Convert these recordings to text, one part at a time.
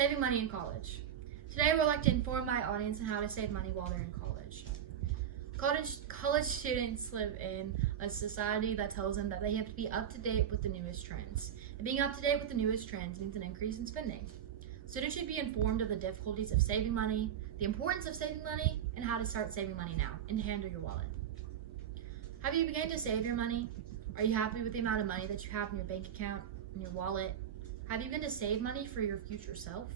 Saving money in college. Today we'd like to inform my audience on how to save money while they're in college. College students live in a society that tells them that they have to be up to date with the newest trends. And being up to date with the newest trends means an increase in spending. Students should be informed of the difficulties of saving money, the importance of saving money, and how to start saving money now and to handle your wallet. Have you begun to save your money? Are you happy with the amount of money that you have in your bank account, in your wallet? Have you begun to save money for your future self?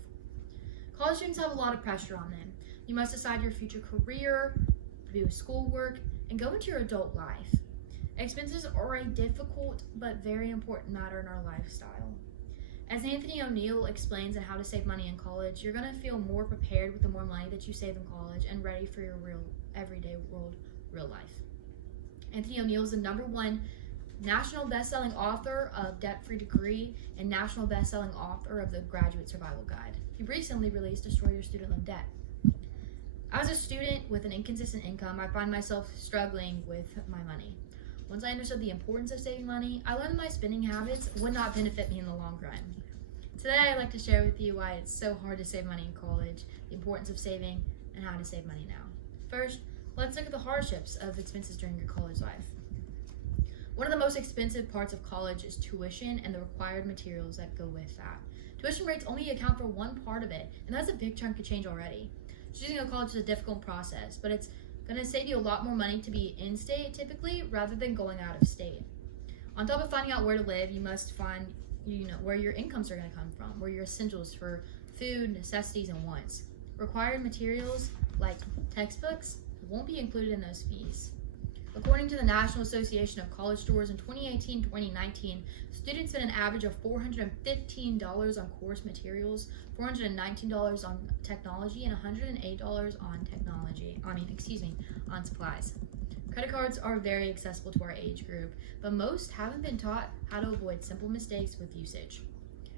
College students have a lot of pressure on them. You must decide your future career, do schoolwork, and go into your adult life. Expenses are a difficult but very important matter in our lifestyle. As Anthony O'Neill explains on how to save money in college, you're going to feel more prepared with the more money that you save in college and ready for your real everyday world, real life. Anthony O'Neill is the #1 national best-selling author of Debt-Free Degree and national best-selling author of the Graduate Survival Guide. He recently released Destroy Your Student Loan Debt. As a student with an inconsistent income, I find myself struggling with my money. Once I understood the importance of saving money, I learned that my spending habits would not benefit me in the long run. Today, I'd like to share with you why it's so hard to save money in college, the importance of saving, and how to save money now. First, let's look at the hardships of expenses during your college life. One of the most expensive parts of college is tuition and the required materials that go with that. Tuition rates only account for one part of it, and that's a big chunk of change already. Choosing a college is a difficult process, but it's going to save you a lot more money to be in-state typically rather than going out of state. On top of finding out where to live, you must find where your incomes are going to come from, where your essentials for food, necessities, and wants. Required materials like textbooks won't be included in those fees. According to the National Association of College Stores, in 2018-2019, students spent an average of $415 on course materials, $419 on technology, and $108 on supplies. Credit cards are very accessible to our age group, but most haven't been taught how to avoid simple mistakes with usage.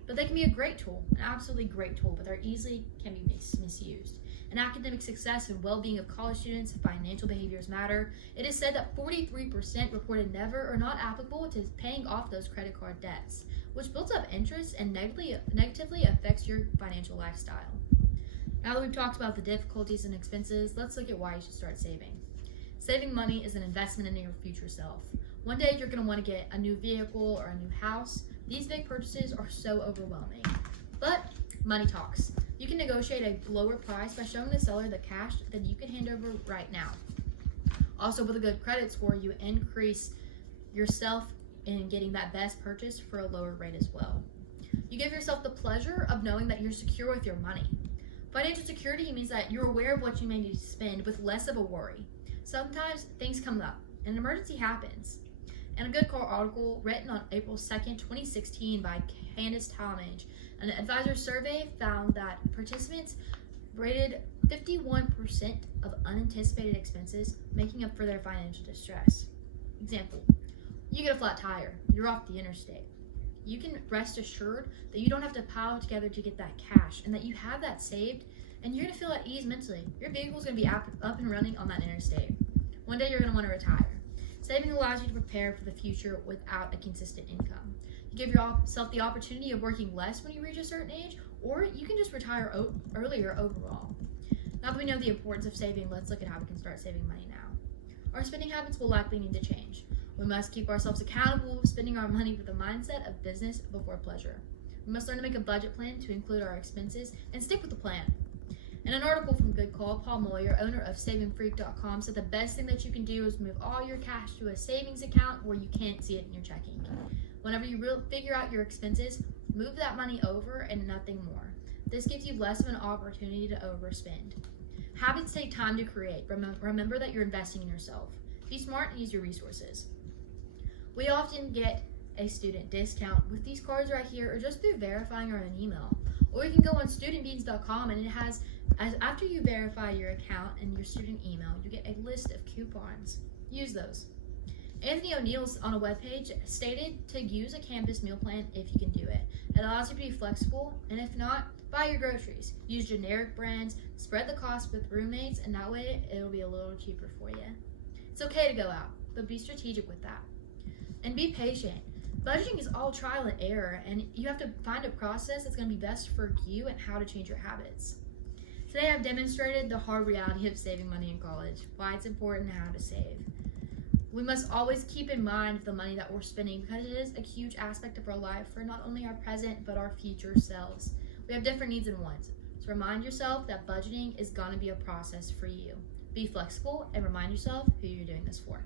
But they can be a great tool, an absolutely great tool, but they easily can be misused. In academic success and well-being of college students, financial behaviors matter. It is said that 43% reported never or not applicable to paying off those credit card debts, which builds up interest and negatively affects your financial lifestyle. Now that we've talked about the difficulties and expenses, let's look at why you should start saving. Saving money is an investment in your future self. One day you're going to want to get a new vehicle or a new house. These big purchases are so overwhelming. But money talks. You can negotiate a lower price by showing the seller the cash that you can hand over right now. Also, with a good credit score, you increase yourself in getting that best purchase for a lower rate as well. You give yourself the pleasure of knowing that you're secure with your money. Financial security means that you're aware of what you may need to spend with less of a worry. Sometimes things come up, and an emergency happens. In a Good Call article written on April 2nd, 2016 by Candace Talmadge, an advisor survey found that participants rated 51% of unanticipated expenses making up for their financial distress. Example, you get a flat tire, you're off the interstate. You can rest assured that you don't have to pile together to get that cash and that you have that saved, and you're going to feel at ease mentally. Your vehicle is going to be up and running on that interstate. One day you're going to want to retire. Saving allows you to prepare for the future without a consistent income. You give yourself the opportunity of working less when you reach a certain age, or you can just retire earlier overall. Now that we know the importance of saving, let's look at how we can start saving money now. Our spending habits will likely need to change. We must keep ourselves accountable, spending our money with a mindset of business before pleasure. We must learn to make a budget plan to include our expenses and stick with the plan. In an article from Good Call, Paul Moyer, owner of SavingFreak.com, said the best thing that you can do is move all your cash to a savings account where you can't see it in your checking. Whenever you figure out your expenses, move that money over and nothing more. This gives you less of an opportunity to overspend. Habits take time to create. Remember that you're investing in yourself. Be smart and use your resources. We often get a student discount with these cards right here, or just through verifying our own email. Or you can go on studentbeans.com, and it has, after you verify your account and your student email, you get a list of coupons. Use those. Anthony O'Neill's on a webpage stated to use a campus meal plan if you can do it. It allows you to be flexible, and if not, buy your groceries. Use generic brands, spread the cost with roommates, and that way it'll be a little cheaper for you. It's okay to go out, but be strategic with that. And be patient. Budgeting is all trial and error, and you have to find a process that's going to be best for you and how to change your habits. Today I've demonstrated the hard reality of saving money in college, why it's important, and how to save. We must always keep in mind the money that we're spending because it is a huge aspect of our life for not only our present but our future selves. We have different needs and wants, so remind yourself that budgeting is going to be a process for you. Be flexible and remind yourself who you're doing this for.